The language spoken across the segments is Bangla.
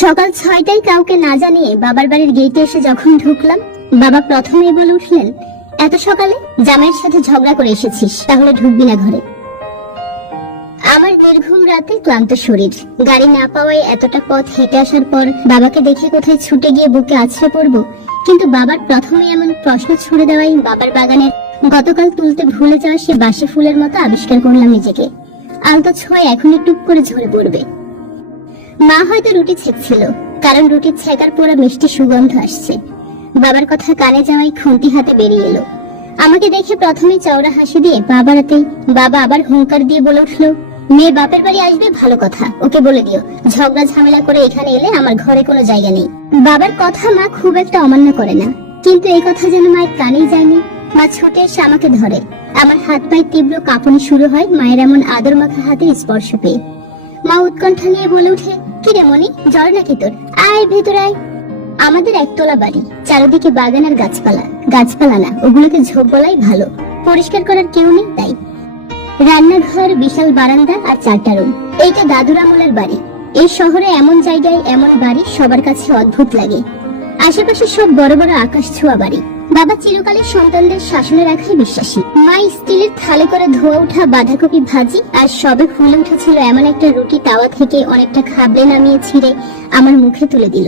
সকাল ছয়টায় কাউকে না জানিয়ে বাবার বাড়ির গেটে এসে যখন ঢুকলাম বাবা প্রথমে বলে উঠলেন এত সকালে জামাইয়ের সাথে ঝগড়া করে এসেছিস তাহলে ঢুকবি না ঘরে আমার দীর্ঘম রাতে ক্লান্ত শরীর গাড়ি না পাওয়ায় এতটা পথ হেঁটে আসার পর বাবাকে দেখে কোথায় ছুটে গিয়ে বুকে আছড়ে পড়ব কিন্তু বাবার প্রথমে এমন প্রশ্ন ছুড়ে দেওয়াই বাবার বাগানে গতকাল তুলতে ভুলে যাওয়া সে বাসি ফুলের মতো আবিষ্কার করলাম নিজেকে আলতো ছয় এখনই টুক করে ঝরে পড়বে মা হয়তো রুটি ছেঁকছিল কারণ রুটির ছেঁকার পুরো মিষ্টি সুগন্ধ আসছে বাবার কথা কানে যাওয়াই খুন্তি হাতে বেরিয়ে এলো আমাকে দেখে প্রথমে চওড়া হাসি দিয়ে বাবার হাতে বাবা আবার হুঙ্কার দিয়ে বলে উঠলো মেয়ে বাপের বাড়ি আসবে ভালো কথা ওকে বলে দিও ঝগড়া ঝামেলা করে এখানে এলে আমার ঘরে কোনো জায়গা নেই বাবার কথা মা খুব একটা অমান্য করে না কিন্তু এই কথা যেন মায়ের কানেই যায়নি মা ছুটে এসে আমাকে ধরে আমার হাত পায়ে তীব্র কাঁপুনি শুরু হয় মায়ের এমন আদর মাখা হাতে স্পর্শ পেয়ে মা উৎকণ্ঠা নিয়ে বলে উঠে কিরে মনি জ্বর নাকি তোর আয় ভেতর আয় আমাদের একতলা বাড়ি চারিদিকে বাগান আর গাছপালা গাছপালা না ওগুলোকে ঝোপ বলাই ভালো পরিষ্কার করার কেউ নেই তাই রান্নাঘর বিশাল বারান্দা আর চারটা রুম এইটা দাদুর আমলের বাড়ি এই শহরে এমন জায়গায় এমন বাড়ি সবার কাছে অদ্ভুত লাগে আশেপাশে সব বড় বড় আকাশ ছোঁয়া বাড়ি বাবা চিরকালের সন্তানদের শাসনে রাখাই বিশ্বাসী মা স্টিলের থালে করে ধোয়া উঠা বাঁধাকপি ভাজি আর সবে ফুলে উঠেছিল এমন একটা রুটি তাওয়া থেকে অনেকটা খাবলে নামিয়ে ছিঁড়ে আমার মুখে তুলে দিল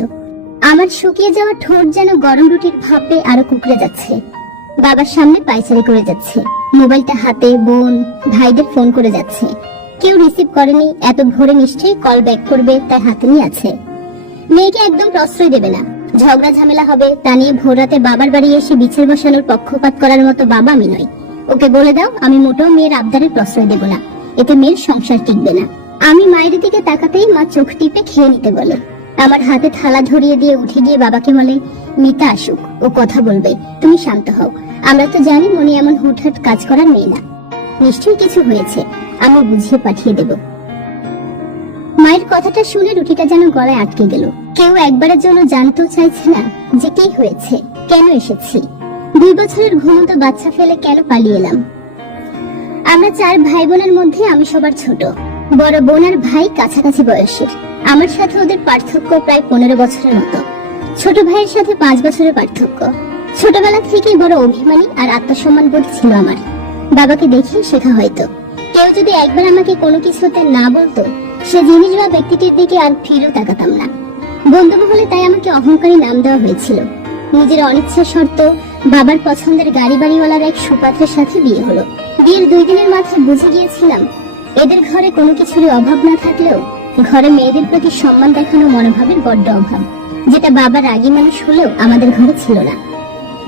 আমার শুকিয়ে যাওয়া ঠোঁট যেন গরম রুটির ভাপে আরো কুকড়ে যাচ্ছে বাবার সামনে পাইচারি করে যাচ্ছে মোবাইলটা হাতে বোন ভাইদের ফোন করে যাচ্ছে কেউ রিসিভ করেনি এত ভোরে নিশ্চয়ই কল ব্যাক করবে তার হাতে নিয়ে আছে মেয়েকে একদম প্রশ্রয় দেবে না ঝগড়া ঝামেলা হবে তা নিয়ে ভোরাতে বাবার বাড়ি এসে বিছের বসানোর পক্ষপাত করার মতো বাবা আমি নই ওকে বলে দাও আমি মোটেও মেয়ের আবদারের প্রশ্রয় দেব না এতে মেয়ের সংসার টিকবে না আমি মায়ের দিকে তাকাতেই মা চোখ টিপে খেয়ে নিতে বলে আমার হাতে থালা ধরিয়ে দিয়ে উঠে গিয়ে বাবাকে বলে মিতা আসুক ও কথা বলবে তুমি শান্ত হও আমরা তো জানি মনে এমন হুটহাট কাজ করার মেয়ে না নিশ্চয়ই কিছু হয়েছে আমি বুঝিয়ে পাঠিয়ে দেবো মায়ের কথাটা শুনে রুটিটা যেন গলায় আটকে গেল কেউ একবারের জন্য জানতেও চাইছে না যে কি হয়েছে কেন এসেছি দুই বছরের ঘুমন্ত বাচ্চা ফেলে কেন পালিয়ে এলাম আমরা চার ভাই বোনের মধ্যে আমি সবার ছোট বড় বোন আর ভাই কাছাকাছি বয়সের আমার সাথে ওদের পার্থক্য প্রায় পনেরো বছরের মতো ছোট ভাইয়ের সাথে পাঁচ বছরের পার্থক্য ছোটবেলা থেকেই বড় অভিমানী আর আত্মসম্মান বোধ ছিল আমার বাবাকে দেখে শেখা হয়তো কেউ যদি একবার আমাকে কোনো কিছুতে না বলতো সে জিনিস বা ব্যক্তিটির দিকে আর ফিরেও তাকাতাম না বন্ধু বলে তাই আমাকে অহংকারী নাম দেওয়া হয়েছিল নিজের অনিচ্ছা শর্ত বাবার পছন্দের গাড়ি বাড়িওয়ালার এক সুপাত্রের সাথে বিয়ে হলো বিয়ের দুই দিনের মাথায় বুঝে গিয়েছিলাম এদের ঘরে কোনো কিছুরই অভাব না থাকলেও ঘরে মেয়েদের প্রতি সম্মান দেখানো মনোভাবের বড্ড অভাব যেটা বাবার আগে মানুষ হলেও আমাদের ঘরে ছিল না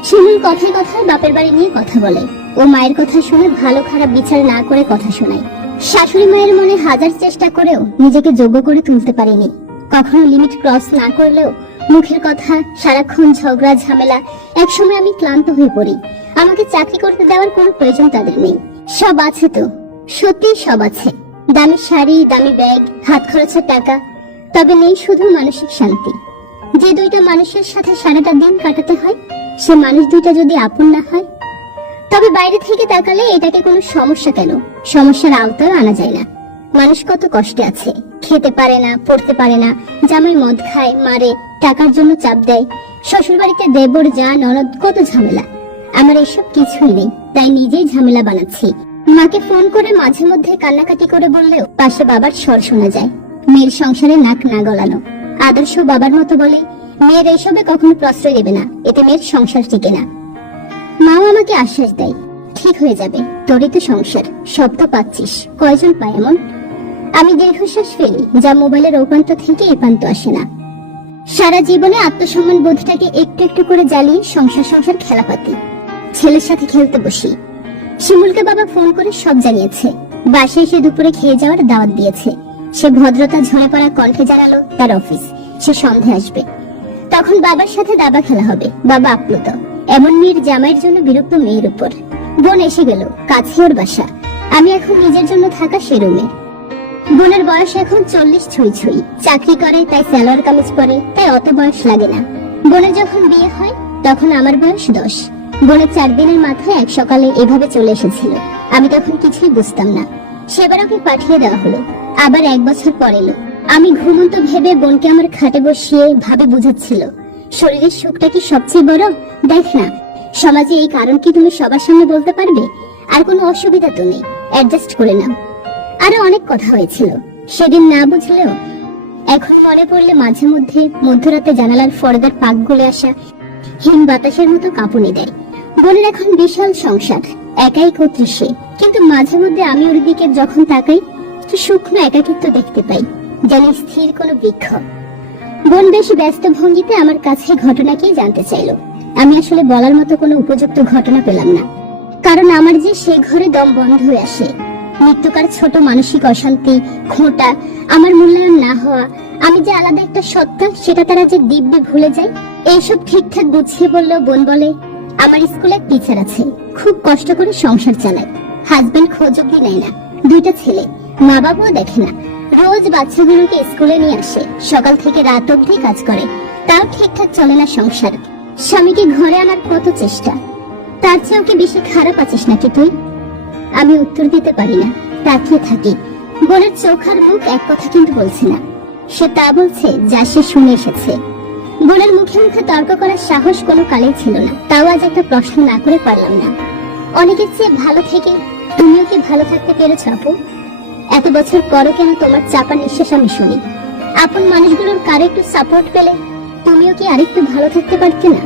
শিমুল কথায় কথায় বাপের বাড়ি নিয়ে কথা বলে ও মায়ের কথা শুনে ভালো খারাপ বিচার না করে কথা শোনায় শাশুড়ি মায়ের মনে হাজার চেষ্টা করেও নিজেকে যোগ্য করে তুলতে পারেনি কখনো লিমিট ক্রস না করলেও মুখের কথা সারাক্ষণ ঝগড়া ঝামেলা একসময় আমি ক্লান্ত হয়ে পড়ি আমাকে চাকরি করতে দেওয়ার কোনো প্রয়োজন তাদের নেই সব আছে তো সত্যি সব আছে দামি শাড়ি দামি ব্যাগ হাত খরচের টাকা তবে নেই শুধু মানসিক শান্তি যে দুইটা মানুষের সাথে সারাটা দিন কাটাতে হয় সে মানুষ দুইটা যদি আপন না হয় তবে বাইরে থেকে তাকালে এটাকে কোনো সমস্যা কেন সমস্যার আওতায় আনা যায় না মানুষ কত কষ্টে আছে খেতে পারে না পড়তে পারে না জামাই মদ খায় মারে টাকার জন্য চাপ দেয় শ্বশুর বাড়িতে দেবর যা নরদ কত ঝামেলা আমার এসব কিছুই নেই তাই নিজেই ঝামেলা বানাচ্ছি মাকে ফোন করে মাঝে মধ্যে কান্নাকাটি করে বললেও পাশে বাবার স্বর শোনা যায় মেয়ের সংসারে নাক না গলানো আদর্শ বাবার মতো বলে মেয়ের এইসবে কখনো প্রশ্রয় দেবে না এতে মেয়ের সংসার টিকে না মাও আমাকে আশ্বাস দেয় ঠিক হয়ে যাবে তোরই তো সংসার সব তো পাচ্ছিস কয়জন পায় এমন আমি দীর্ঘশ্বাস ফেলি যা মোবাইলের ওপান্ত থেকে এপান্ত আসে না সারা জীবনে আত্মসম্মান বোধটাকে একটু একটু করে জ্বালিয়ে সংসার সংসার খেলা পাতি ছেলের সাথে খেলতে বসি শিমুলকে বাবা ফোন করে সব জানিয়েছে বাসে এসে দুপুরে খেয়ে যাওয়ার দাওয়াত দিয়েছে সে ভদ্রতা ঝরে পড়া কণ্ঠে জানালো তার অফিস সে সন্ধে আসবে তখন বাবার সাথে দাবা খেলা হবে বাবা আপ্লুত এমন মেয়ের জামাইয়ের জন্য বিরক্ত মেয়ের উপর বোন এসে গেল কাছে ওর বাসা আমি এখন নিজের জন্য থাকা সে রুমে বোনের বয়স এখন চল্লিশ ছুঁই ছুঁই চাকরি করে তাই স্যালোয়ার কামিজ পরে তাই অত বয়স লাগে না বোনের যখন বিয়ে হয় তখন আমার বয়স দশ বোনের চার দিনের মাথায় এক সকালে এভাবে চলে এসেছিল আমি তখন কিছুই বুঝতাম না সেবার ওকে পাঠিয়ে দেওয়া হলো আবার এক বছর পর এলো আমি ঘুমন্ত ভেবে বোনকে আমার খাটে বসিয়ে ভাবে বুঝাচ্ছিল শরীরের সুখটা কি সবচেয়ে বড় দেখ না সমাজে এই কারণ কি তুমি সবার সামনে বলতে পারবে আর কোনো অসুবিধা তো নেই অ্যাডজাস্ট করে নাও আরো অনেক কথা হয়েছিল সেদিন না বুঝলেও এখন মনে পড়লে মাঝে মধ্যে মধ্যরাতে জানালার ফর্দার পাক গলে আসা হিম বাতাসের মতো কাঁপুনি দেয় বোনের এখন বিশাল সংসার একাই কর্তৃ কিন্তু মাঝে মধ্যে আমি ওর দিকে যখন তাকাই কি সূক্ষ্ম একাকিত্ব দেখতে পাই যেন স্থির কোনো বৃক্ষ বোন বেশি ব্যস্ত ভঙ্গিতে আমার কাছে ঘটনাকেই জানতে চাইল আমি আসলে বলার মতো কোনো উপযুক্ত ঘটনা পেলাম না কারণ আমার যে সে ঘরে দম বন্ধ হয়ে আসে মৃত্যুকার ছোট মানসিক অশান্তি খোঁটা আমার মূল্যায়ন না হওয়া আমি যে আলাদা একটা সত্তা সেটা তারা যে দিব্যে ভুলে যায় এইসব ঠিকঠাক গুছিয়ে বললেও বোন বলে আমার স্কুলে এক টিচার আছে খুব কষ্ট করে সংসার চালায় হাজবেন্ড খোঁজ অব্দি নেয় না দুইটা ছেলে মা বাবাও দেখে না রোজ বাচ্চাগুলোকে স্কুলে নিয়ে আসে সকাল থেকে রাত অবধি কাজ করে তাও ঠিকঠাক চলে না সংসার স্বামীকে ঘরে আনার কত চেষ্টা তার চেয়ে ওকে বেশি খারাপ আছিস নাকি তুই আমি উত্তর দিতে পারি না তাকিয়ে থাকি বোনের চোখ আর মুখ এক কথা কিন্তু বলছে না সে তা বলছে যা সে শুনে এসেছে বোনের মুখে মুখে তর্ক করার সাহস কোনো কালে ছিল না তাও আজ একটা প্রশ্ন না করে পারলাম না অনেকের চেয়ে ভালো থেকে তুমিও কি ভালো থাকতে পেরেছ আপু এত বছর পরে কেন তোমার চাপা নিঃশ্বাস আমি শুনি আপন মানুষগুলোর কারে একটু সাপোর্ট পেলে তুমিও কি আরেকটু ভালো থাকতে পারতে না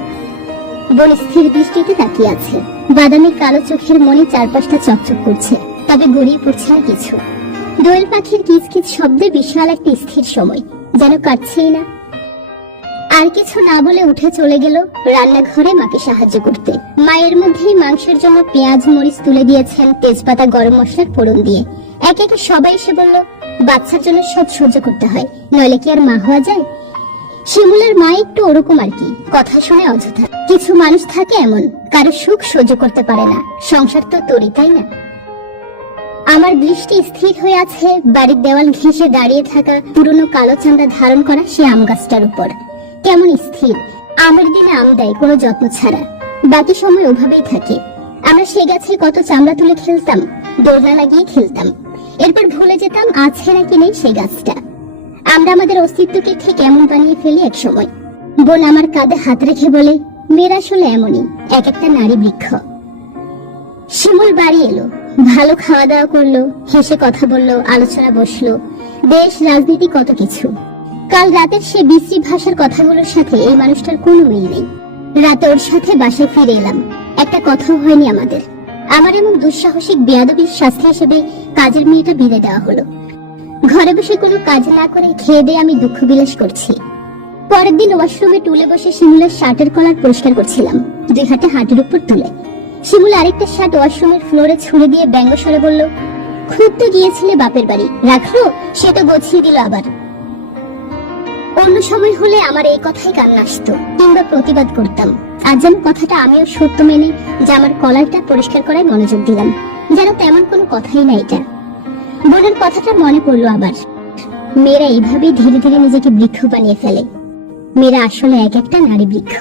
বলে স্থির দৃষ্টিতে তাকিয়ে আছে বাদামি কালো চোখের মনে চারপাশটা চকচক করছে তবে গড়িয়ে পড়ছে আর কিছু দোয়েল পাখির কিচ কিচ শব্দে বিশাল একটা স্থির সময় যেন কাটছেই না আর কিছু না বলে উঠে চলে গেল রান্নাঘরে মাকে সাহায্য করতে মায়ের মধ্যেই মাংসের জন্য পেঁয়াজ মরিচ তুলে দিয়েছেন তেজপাতা গরম মশলার ফোড়ন দিয়ে একে একে সবাই এসে বলল বাচ্চার জন্য সব সহ্য করতে হয় নইলে কি আর মা হওয়া যায় শিমুলের মা একটু ওরকম আর কি কথা শুনে অযথা কিছু মানুষ থাকে এমন কারো সুখ সহ্য করতে পারে না সংসার তো তরি তাই না আমার দৃষ্টি স্থির হয়ে আছে বাড়ির দেওয়াল ঘেঁষে দাঁড়িয়ে থাকা পুরনো কালো চামড়া ধারণ করা সে আম গাছটার উপর কেমন স্থির আমের দিনে আম দেয় কোনো যত্ন ছাড়া বাকি সময় ওভাবেই থাকে আমরা সে গাছে কত চামড়া তুলে খেলতাম দোলনা লাগিয়ে খেলতাম এরপর ভুলে যেতাম আছে নাকি নেই সেই গাছটা আমরা আমাদের অস্তিত্বকে ঠিক এমন বানিয়ে ফেলি এক সময় বোন আমার কাঁধে হাত রেখে বলে মেয়েরা আসলে এমনই এক একটা নারী বৃক্ষ শিমুল বাড়ি এলো ভালো খাওয়া দাওয়া করলো হেসে কথা বললো আলোচনা বসলো দেশ রাজনীতি কত কিছু কাল রাতের সে বিশ্রী ভাষার কথাগুলোর সাথে এই মানুষটার কোনো মিল নেই রাতে ওর সাথে বাসায় ফিরে এলাম একটা কথাও হয়নি আমাদের আমার এমন দুঃসাহসিক বেয়াদবির শাস্তি হিসেবে কাজের মেয়েটা বিদায় দেওয়া হলো ঘরে বসে কোনো কাজ না করে খেয়ে দিয়ে আমি দুঃখ বিলাস করছি পরের দিন ওয়াশরুমে টুলে বসে শিমুলের শার্টের কলার পরিষ্কার করছিলাম দুই হাতে হাঁটির উপর তুলে শিমুল আরেকটা শার্ট ওয়াশরুমের ফ্লোরে ছুঁড়ে দিয়ে ব্যঙ্গ সরে বলল খুব তো গিয়েছিলে বাপের বাড়ি রাখলো সে তো গছিয়ে দিল আবার অন্য সময় হলে আমার এই কথাই কান্না আসত কিংবা প্রতিবাদ করতাম আজ যেন কথাটা আমিও সত্য মেনে যে আমার কলারটা পরিষ্কার করায় মনোযোগ দিলাম যেন তেমন কোনো কথাই না এটা বোনের কথাটা মনে পড়লো আবার মেয়েরা এইভাবে ধীরে ধীরে নিজেকে বৃক্ষ বানিয়ে ফেলে মেয়েরা আসলে এক একটা নারী বৃক্ষ